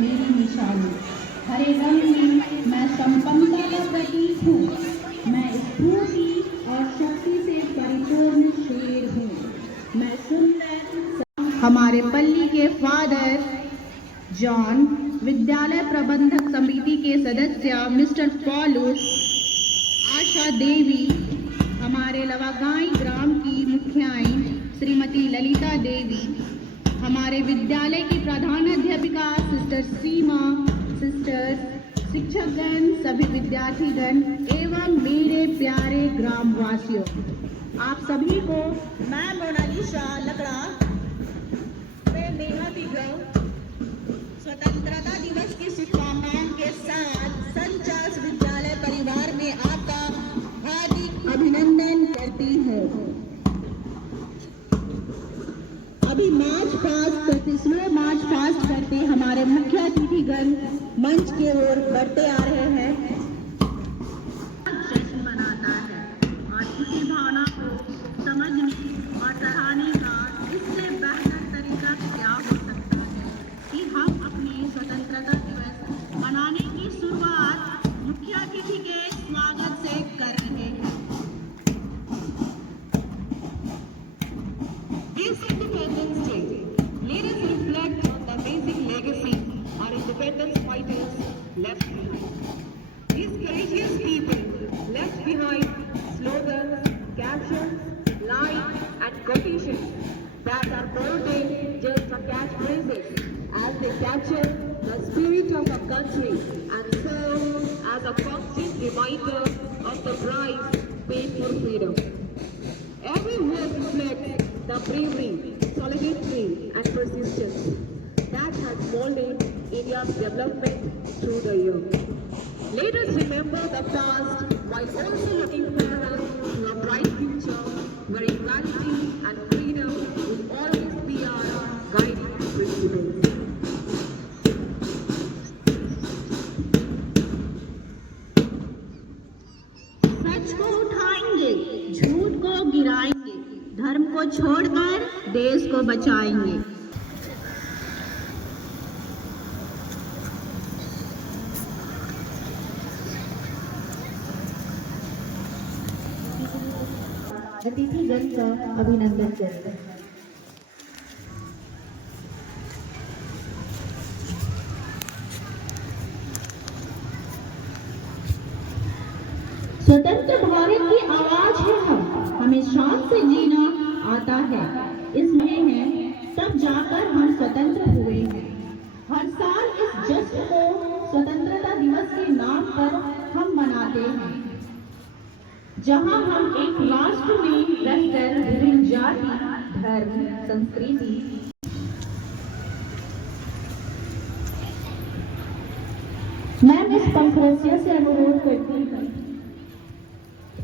मेरी निशानी। हरे रंग में मैं संपन्नता का प्रतीक हूँ। मैं स्फूर्ति और शक्ति से परिपूर्ण शेर हूँ। मैं सुंदर। हमारे पल्ली के फादर जॉन, विद्यालय प्रबंधक समिति के सदस्य मिस्टर पॉलुस, आशा देवी, हमारे लवागाई ग्राम की मुखियाएं श्रीमती ललिता देवी, हमारे विद्यालय की प्रधानाध्यापिका सिस्टर सीमा, सिस्टर्स, शिक्षकगण, सभी विद्यार्थीगण एवं मेरे प्यारे ग्रामवासियों, आप सभी को मैं मोनालिसा लकड़ा मैं नेहा दिग्गज स्वतंत्रता दिवस की शुभकामनाओं के साथ संत चार्ल्स विद्यालय परिवार में आपका हार्दिक अभिनंदन करती हूँ। अभी मार्च पास्ट करते स्लो मार्च पास्ट करते हमारे मुख्य अतिथिगण मंच की ओर बढ़ते आ रहे हैं। जश्न मनाता है और इसी भावना को समझने और सराहने का इससे बेहतर तरीका क्या हो सकता है कि हम अपने स्वतंत्रता दिवस मनाने की शुरुआत मुख्य अतिथि के स्वागत से कर रहे हैं। This Independence Day, let us reflect on the amazing legacy our independence fighters left behind. These courageous people left behind slogans, captions, lines, and quotations that are more than just a catchphrases, as they capture the spirit of our country and serve as a constant reminder of the price paid for freedom. Every word reflects the bravery, solidarity, and persistence that has molded India's development through the years. Let us remember the past while also looking forward to a bright future where equality and freedom will always be our guiding principles. सच को उठाएंगे, झूठ को गिराएंगे, धर्म को छोड़कर देश को बचाएंगे। अतिथिगण का अभिनंदन करें। स्वतंत्र भारत की आवाज है हमें सांस से जीना आता है, इसमें है तब जाकर हम स्वतंत्र हुए हैं। हर साल इस जश्न को स्वतंत्रता दिवस के नाम पर हम मनाते हैं, जहां हम एक राष्ट्र में रहकर विभिन्न जाति, धर्म, संस्कृति मैं मिस पंखरसिया से अनुरोध करती हूँ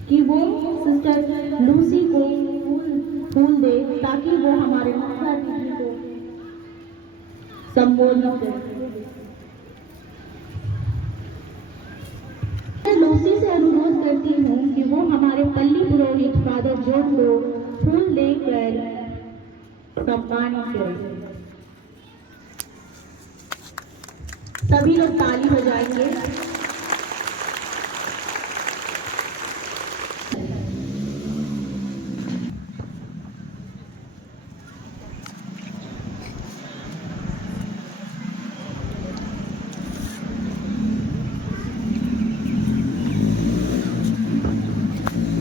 कि वो सिस्टर लूसी को फूल दे ताकि वो हमारे मुख्य अतिथि को संबोधित करे। लूसी से अनुरोध करती हूँ कि वो हमारे पल्ली पुरोहित फादर जॉन को फूल देकर सम्मानित करें। सभी लोग ताली बजाएंगे।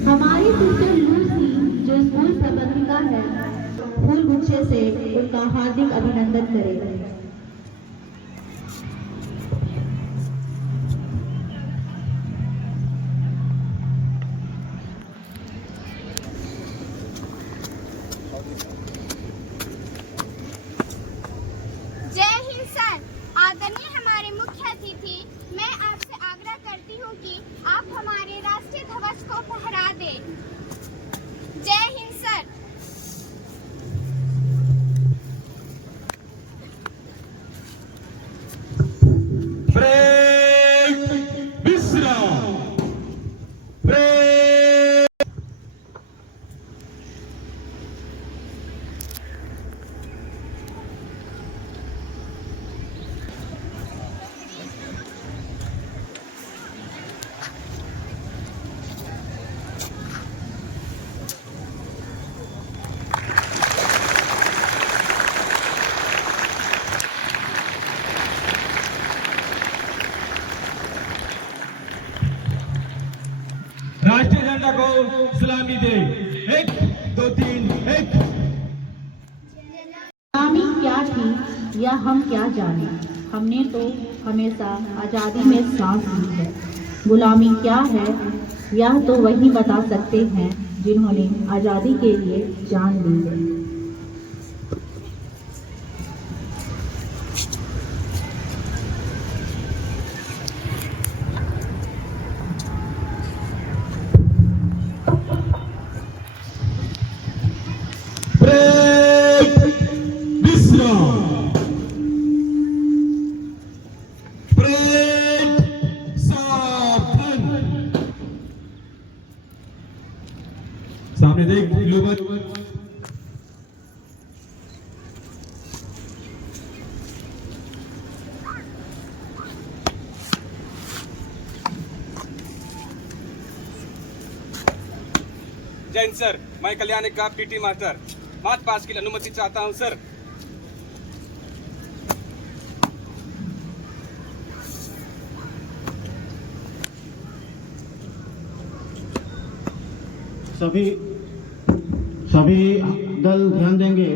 हमारी सिस्टर लूसी जो स्कूल प्रबंधिका है, फूल गुच्छे से उनका हार्दिक अभिनंदन करें। जय हिंद सर। आदरणीय हमारे मुख्य अतिथि, मैं आपसे आग्रह करती हूँ कि आप हमारे राष्ट्रीय ध्वज को फहरा दें। जय हिंद सर। सलामी दे। 1 2 3 1। गुलामी क्या थी या हम क्या जाने, हमने तो हमेशा आज़ादी में सांस ली है। गुलामी क्या है यह तो वही बता सकते हैं जिन्होंने आज़ादी के लिए जान ली है। ब्रेक विश्राम। ब्रेक सावधान। सामने देख ग्लोबल। जैन सर, मैं कल्याण का पीटी मास्टर मार्च पास की अनुमति चाहता हूं सर। सभी सभी दल ध्यान देंगे।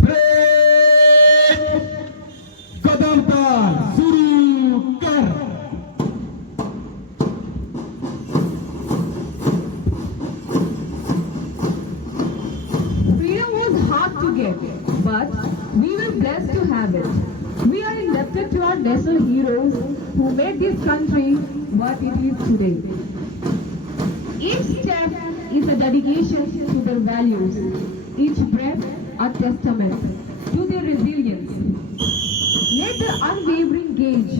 ब्रेक कदम ताल शुरू कर। Freedom was hard to get, but we were blessed to have it. We are indebted to our national heroes who made this country what it is today. Each step is a dedication to their values, each breath a testament to their resilience. Let the unwavering gaze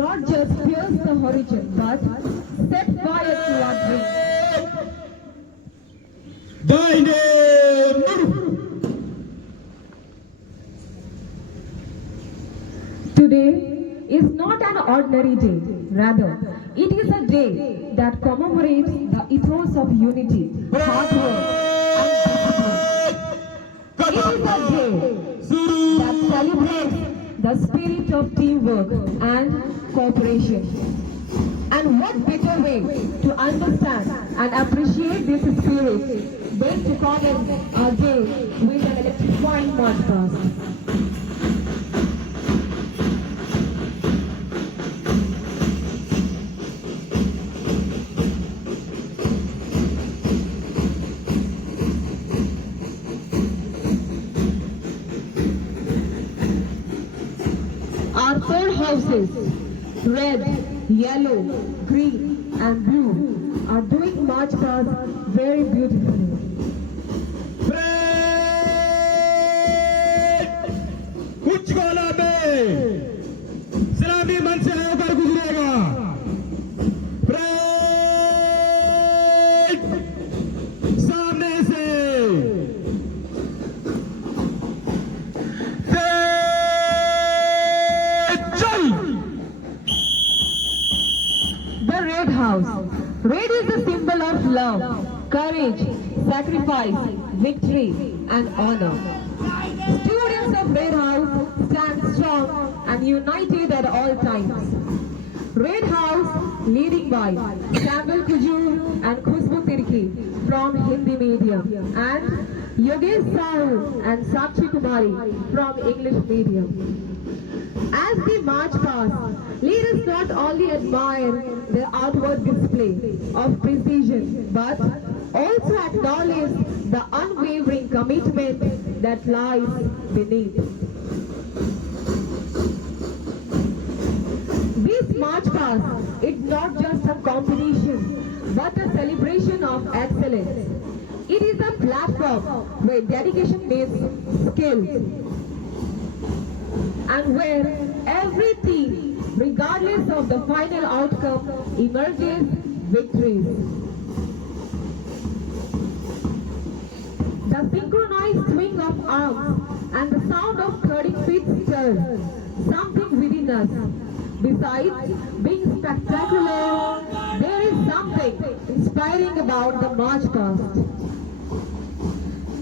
not just pierce the horizon, but set fire to our dreams. दाहिने मुड़। Today is not an ordinary day. Rather, it is a day that commemorates the ethos of unity, hard work, and discipline. It is a day that celebrates the spirit of teamwork and cooperation. And what better way to understand and appreciate this spirit than to comment our day with an electrifying march past. Our four houses, red, yellow, green and blue, are doing march past very beautifully. कुछ वाला में सलामी मन से होकर गुजरेगा। Break सामने से। चल। The Red House. Red is the symbol of love, courage, sacrifice, victory and honor. Students of Red House stand strong and united at all times. Red House leading by Samuel Kujur and Khushbu Tirki from Hindi medium and Yogesh Sahu and Sakshi Kumari from English medium. As they march past, let us not only admire their outward display of precision, but also acknowledge the unwavering commitment that lies beneath. This march past is not just a competition, but a celebration of excellence. It is a platform where dedication meets skill, and where every team, regardless of the final outcome, emerges victorious. The synchronized swing of arms and the sound of 30 feet stirs something within us. Besides being spectacular, there is something inspiring about the march past.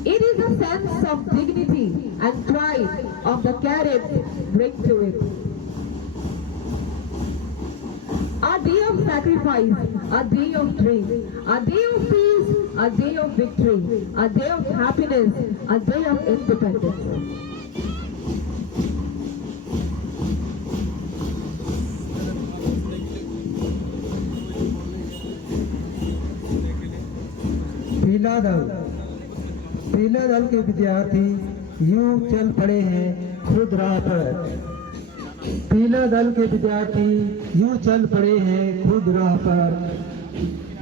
It is a sense of dignity and pride of the cadets bring to it. a day of sacrifice, a day of dreams, a day of peace, a day of victory, a day of happiness, a day of independence. पीला दल के विद्यार्थी यूं चल पड़े हैं खुद राह पर। पीला दल के विद्यार्थी यूं चल पड़े हैं खुद राह पर।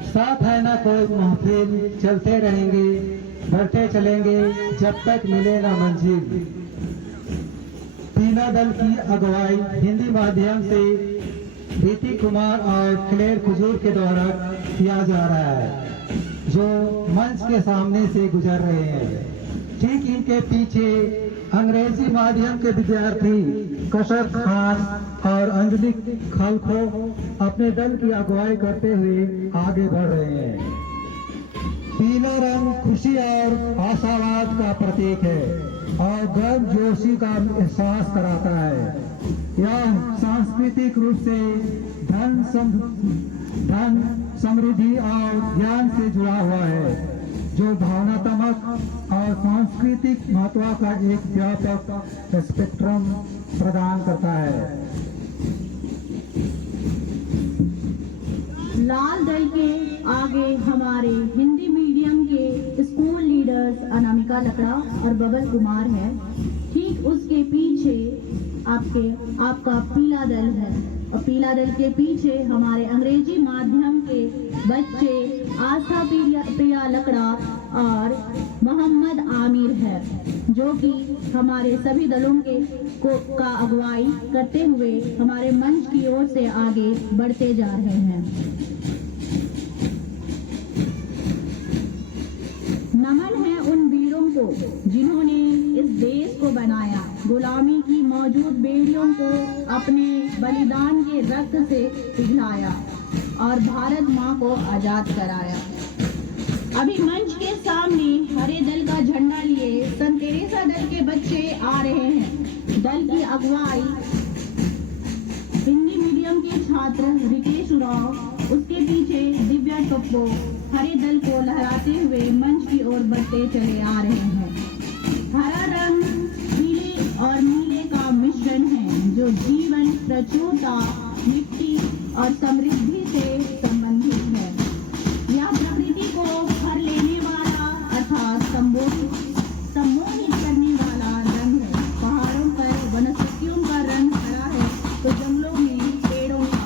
साथ है ना कोई महफिल, चलते रहेंगे बढ़ते चलेंगे जब तक मिले ना मंजिल। पीला दल की अगुवाई हिंदी माध्यम से प्रीति कुमार और क्लेयर खुजूर के द्वारा किया जा रहा है, जो मंच के सामने से गुजर रहे हैं। ठीक इनके पीछे अंग्रेजी माध्यम के विद्यार्थी कशर खान और अंजलि खलखो अपने दल की अगुवाई करते हुए आगे बढ़ रहे हैं। पीला रंग खुशी और आशावाद का प्रतीक है और गर्मजोशी का एहसास कराता है। यह सांस्कृतिक रूप से धन समृद्धि और ज्ञान से जुड़ा हुआ है, जो भावनात्मक और सांस्कृतिक महत्व का एक व्यापक स्पेक्ट्रम प्रदान करता है। लाल दल के आगे हमारे हिंदी मीडियम के स्कूल लीडर्स अनामिका लकड़ा और बबल कुमार है। ठीक उसके पीछे आपका पीला दल है और पीला दल के पीछे हमारे अंग्रेजी माध्यम के बच्चे आस्था प्रिया लकड़ा और मोहम्मद आमिर है, जो कि हमारे सभी दलों का अगुवाई करते हुए हमारे मंच की ओर से आगे बढ़ते जा रहे हैं। नमन है उन वीरों को जिन्होंने इस देश को बनाया, गुलामी की मौजूद बेड़ियों को अपने बलिदान के रक्त से पिघलाया और भारत माँ को आजाद कराया। अभी मंच के सामने हरे दल का झंडा लिए सन तेरेसा दल के बच्चे आ रहे हैं। दल की अगुवाई हिंदी मीडियम के छात्र रितेश उराव, उसके पीछे दिव्या टप्पो हरे दल को लहराते हुए मंच की ओर बढ़ते चले आ रहे हैं। हरा रंग पीले और नीले का मिश्रण है, जो जीवन, प्रचुरता, मिट्टी और समृद्धि से संबंधित है। यह प्रकृति को भर लेने वाला अर्थात सम्मोहित करने वाला रंग है। पहाड़ों पर वनस्पतियों का रंग हरा है तो जंगलों में पेड़ों का,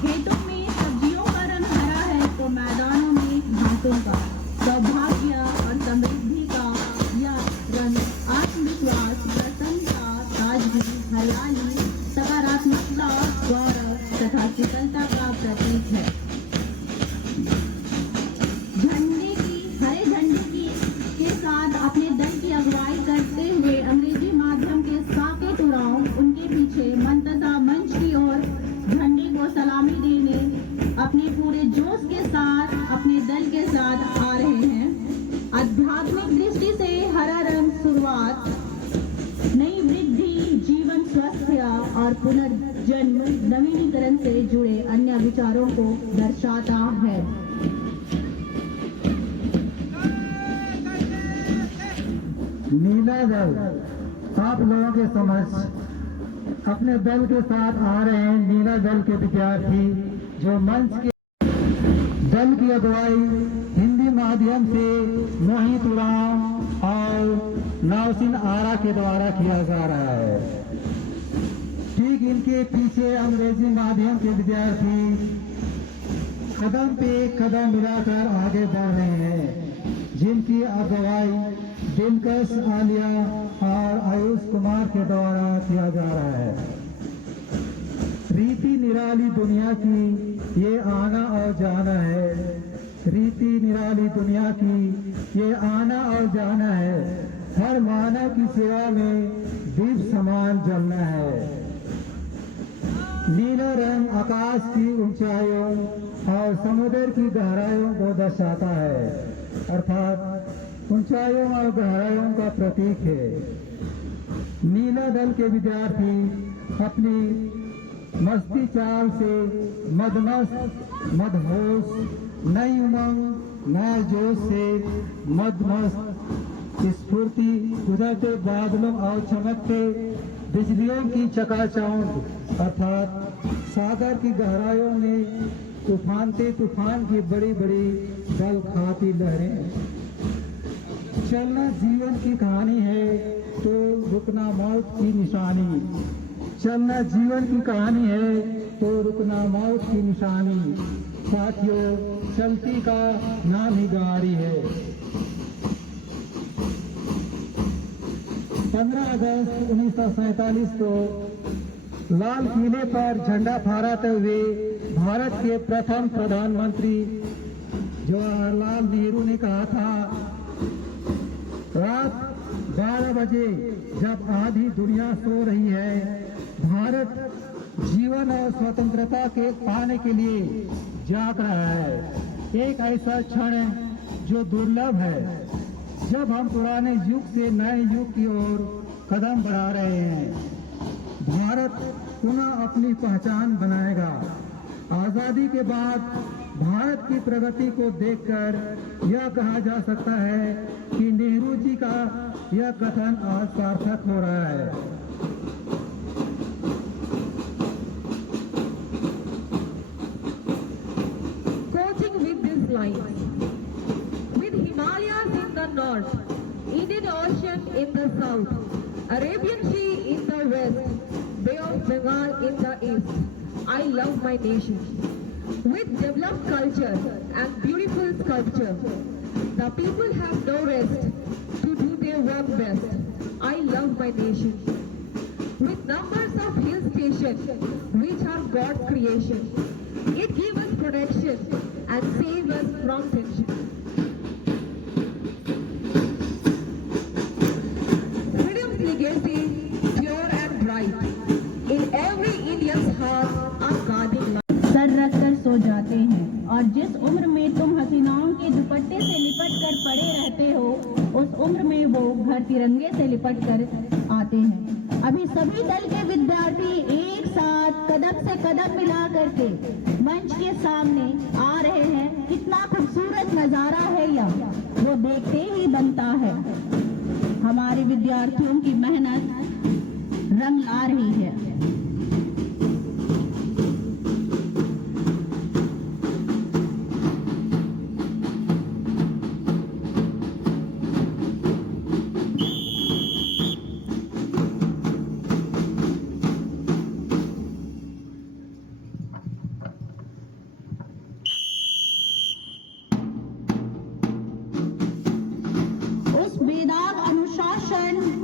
खेतों में सब्जियों का रंग हरा है तो मैदानों में घासों का। सौभाग्य और समृद्धि का यह रंग आत्मविश्वास, प्रसन्नता, ताजगी, हरियाली, सकारात्मकता, गौरव तथा शीतलता का प्रतीक है। हरे झंडे के साथ अपने दल की अगुवाई करते हुए अंग्रेजी माध्यम के साकेत उरांव उनके पीछे मंतजा मंच की ओर झंडे को सलामी देने अपने पूरे जोश के साथ अपने दल के साथ आ रहे हैं। आध्यात्मिक दृष्टि से हरा रंग शुरुआत, नई वृद्धि, जीवन, स्वास्थ्य और पुनर्जन्म, नवीनीकरण से जुड़े अन्य विचारों को दर्शाता है। नीला दल आप लोगों के समक्ष अपने दल के साथ आ रहे हैं। नीला दल के विद्यार्थी जो मंच के दल की अगुवाई हिंदी माध्यम से मोहित उरांव और नौसिन आरा के द्वारा किया जा रहा है। ठीक इनके पीछे अंग्रेजी माध्यम के विद्यार्थी कदम पे कदम मिलाकर आगे बढ़ रहे हैं, जिनकी अगुवाई दिलकश आलिया और आयुष कुमार के द्वारा किया जा रहा है। रीति निराली दुनिया की ये आना और जाना है, रीति निराली दुनिया की ये आना और जाना है। हर मानव की सेवा में दीप समान जलना है। नीला रंग आकाश की ऊंचाइयों और समुद्र की गहराइयों को दर्शाता है, अर्थात ऊंचाइयों और गहराइयों का प्रतीक है। नीला दल के विद्यार्थी अपनी मस्ती चाल से मदमस्त मदहोश, नई उमंग नया जोश से मदमस्त स्फूर्ति, गुजरते बादलों और चमकते बिजलियों की चकाचौंध अर्थात सागर की गहराइयों में तूफानते तूफान की बड़ी बड़ी बल खाती लहरें। चलना जीवन की कहानी है तो रुकना मौत की निशानी। चलना जीवन की कहानी है तो रुकना मौत की निशानी। साथियों, चलती का नाम ही गाड़ी है। 15 अगस्त 1947 को लाल किले पर झंडा फहराते हुए भारत के प्रथम प्रधानमंत्री जवाहरलाल नेहरू ने कहा था, रात 12 बजे जब आधी दुनिया सो रही है, भारत जीवन और स्वतंत्रता के पाने के लिए जाग रहा है। एक ऐसा क्षण जो दुर्लभ है जब हम पुराने युग से नए युग की ओर कदम बढ़ा रहे हैं। भारत पुनः अपनी पहचान बनाएगा। आजादी के बाद भारत की प्रगति को देखकर यह कहा जा सकता है कि नेहरू जी का यह कथन आज सार्थक हो रहा है। Quoting with these lines, with Himalayas in the north, Indian Ocean in the south, Arabian Sea in the west, Bay of Bengal in the east, I love my nation. With developed culture and beautiful sculpture, the people have no rest to do their work best. I love my nation. With numbers of hill stations, which are God's creation, it gives us protection and saves us from tension. Freedom's legacy, pure and bright, in every Indian's heart, are guarding light. Sir रख कर सो जाते हैं और जिस उम्र में तुम हसीनाओं के दुपट्टे से लिपट कर पड़े रहते हो, उस उम्र में वो घर तिरंगे से लिपट कर आते हैं। अभी सभी दल के विद्यार्थी एक साथ कदम से कदम मिला करके मंच के सामने आ रहे हैं। कितना खूबसूरत नजारा है यह, वो देखते ही बनता है। हमारे विद्यार्थियों की मेहनत रंग ला रही है।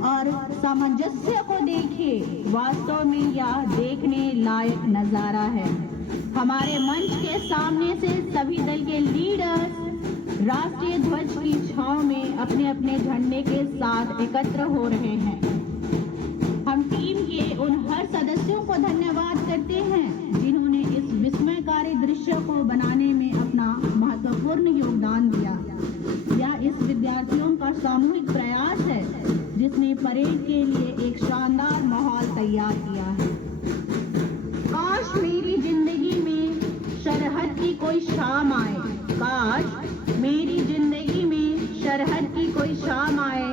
और सामंजस्य को देखिए, वास्तव में यह देखने लायक नजारा है। हमारे मंच के सामने से सभी दल के लीडर्स राष्ट्रीय ध्वज की छांव में अपने अपने झंडे के साथ एकत्र हो रहे हैं। हम टीम के उन हर सदस्यों को धन्यवाद करते हैं जिन्होंने इस विस्मयकारी दृश्य को बनाने में अपना महत्वपूर्ण योगदान दिया। यह इस विद्यार्थियों का सामूहिक प्रयास है जिसने परेड के लिए एक शानदार माहौल तैयार किया है। काश मेरी जिंदगी में सरहद की कोई शाम आए, काश मेरी जिंदगी में सरहद की कोई शाम आए,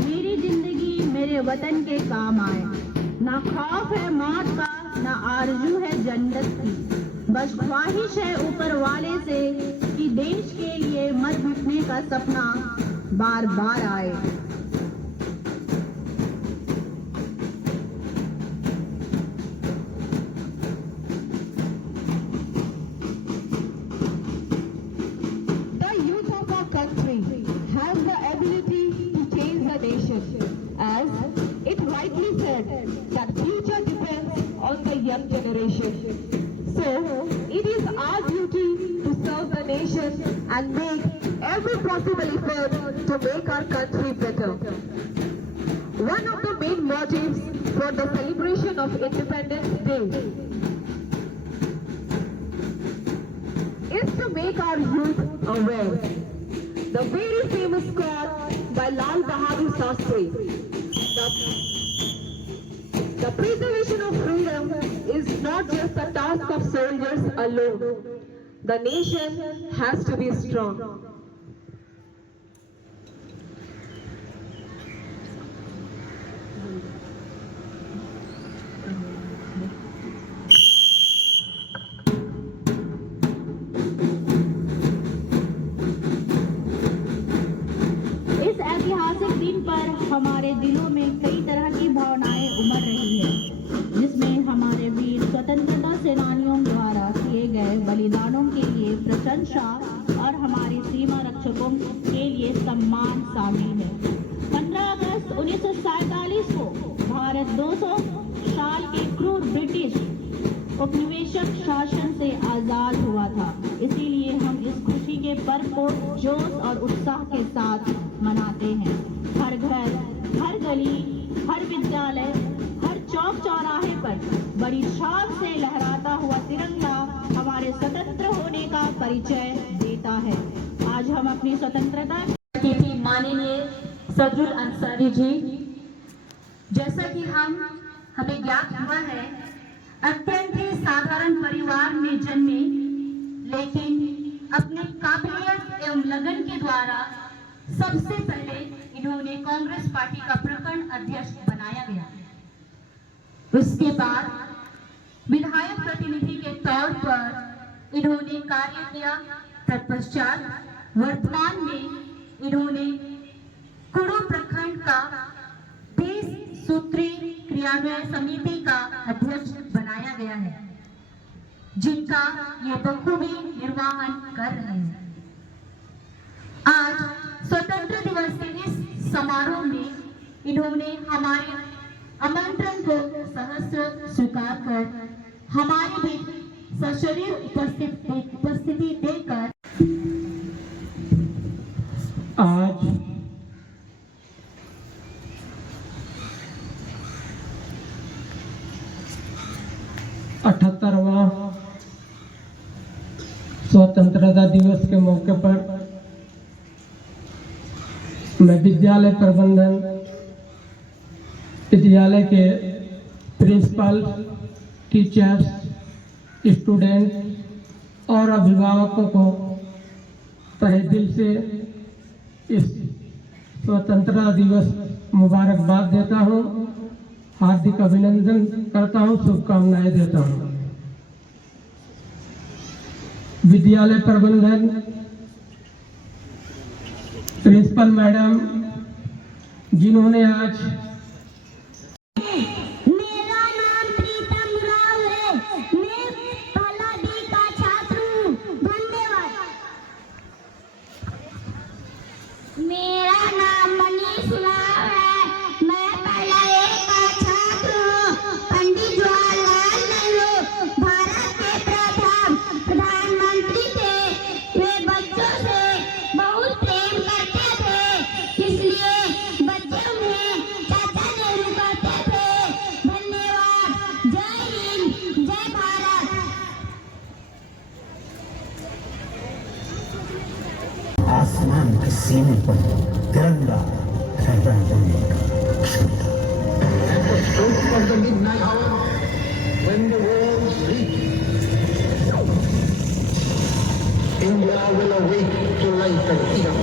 मेरी जिंदगी मेरे वतन के काम आए। ना खौफ है मौत का, ना आरजू है जन्नत की, बस ख्वाहिश है ऊपर वाले से कि देश के लिए मर मिटने का सपना बार बार आए। As it rightly said, that future depends on the young generation. So, it is our duty to serve the nation and make every possible effort to make our country better. One of the main motives for the celebration of Independence Day is to make our youth aware. The very famous quote by Lal Bahadur Shastri, the preservation of freedom is not just of soldiers alone. The nation has to be strong. इस ऐतिहासिक दिन पर हमारे दिलों में कई तरह की भावनाएं उमड़ रही है, जिसमें हमारे वीर स्वतंत्रता सेनानियों द्वारा किए गए बलिदानों के लिए प्रशंसा और हमारी सीमा रक्षकों के लिए सम्मान शामिल है। 15 अगस्त 1947 को भारत 200 साल के क्रूर ब्रिटिश उपनिवेशक शासन से आजाद हुआ था। इसीलिए हम इस खुशी के पर्व को जोश और उत्साह के साथ मनाते हैं। हर घर, हर गली, हर विद्यालय, हर चौक चौराहे पर बड़ी शान से लहराता हुआ तिरंगा हमारे स्वतंत्र होने का परिचय देता है। आज हम अपनी स्वतंत्रता की माननीय सदरुल अंसारी जी, जैसा कि हमें ज्ञात हुआ है, अत्यंत ही साधारण परिवार में जन्मे, लेकिन अपने काबिलियत एवं लगन के द्वारा सबसे पहले इन्होंने कांग्रेस पार्टी का प्रखंड अध्यक्ष बनाया गया। उसके बाद विधायक प्रतिनिधि के तौर पर इन्होंने कार्य किया। तत्पश्चात वर्तमान में इन्होंने कुड़ू प्रखंड का 30 सूत्री क्रियान्वयन समिति का अध्यक्ष बनाया गया है, जिनका ये बखूबी निर्वहन कर रहे हैं। आज स्वतंत्र दिवस के इस समारोह में इन्होंने हमारे आमंत्रण को सहर्ष स्वीकार कर हमारे बीच सशरीर उपस्थिति देकर आज अठहत्तरवां स्वतंत्रता दिवस के मौके पर मैं विद्यालय प्रबंधन, विद्यालय के प्रिंसिपल, टीचर्स, स्टूडेंट और अभिभावकों को तहे दिल से इस स्वतंत्रता दिवस मुबारकबाद देता हूँ, हार्दिक अभिनंदन करता हूँ, शुभकामनाएं देता हूँ। विद्यालय प्रबंधन प्रिंसिपल मैडम, जिन्होंने आज मेरा नाम प्रीतम राव है, मैं पहला डी का छात्र हूँ। धन्यवाद। मेरा नाम मनीष राव है, मैं पहला ए का छात्र हूँ। पंडित जवाहरलाल नेहरू भारत के प्रथम प्रधानमंत्री थे। वे बच्चों से बहुत प्रेम करते थे, इसलिए बच्चे उन्हें चाचा नेहरू कहते थे। धन्यवाद। जय हिंद, जय भारत। आसमान के सीने पर तिरंगा फहरा देने का क्षमता। Of the midnight hour, when the world sleeps, India will awake to life and freedom.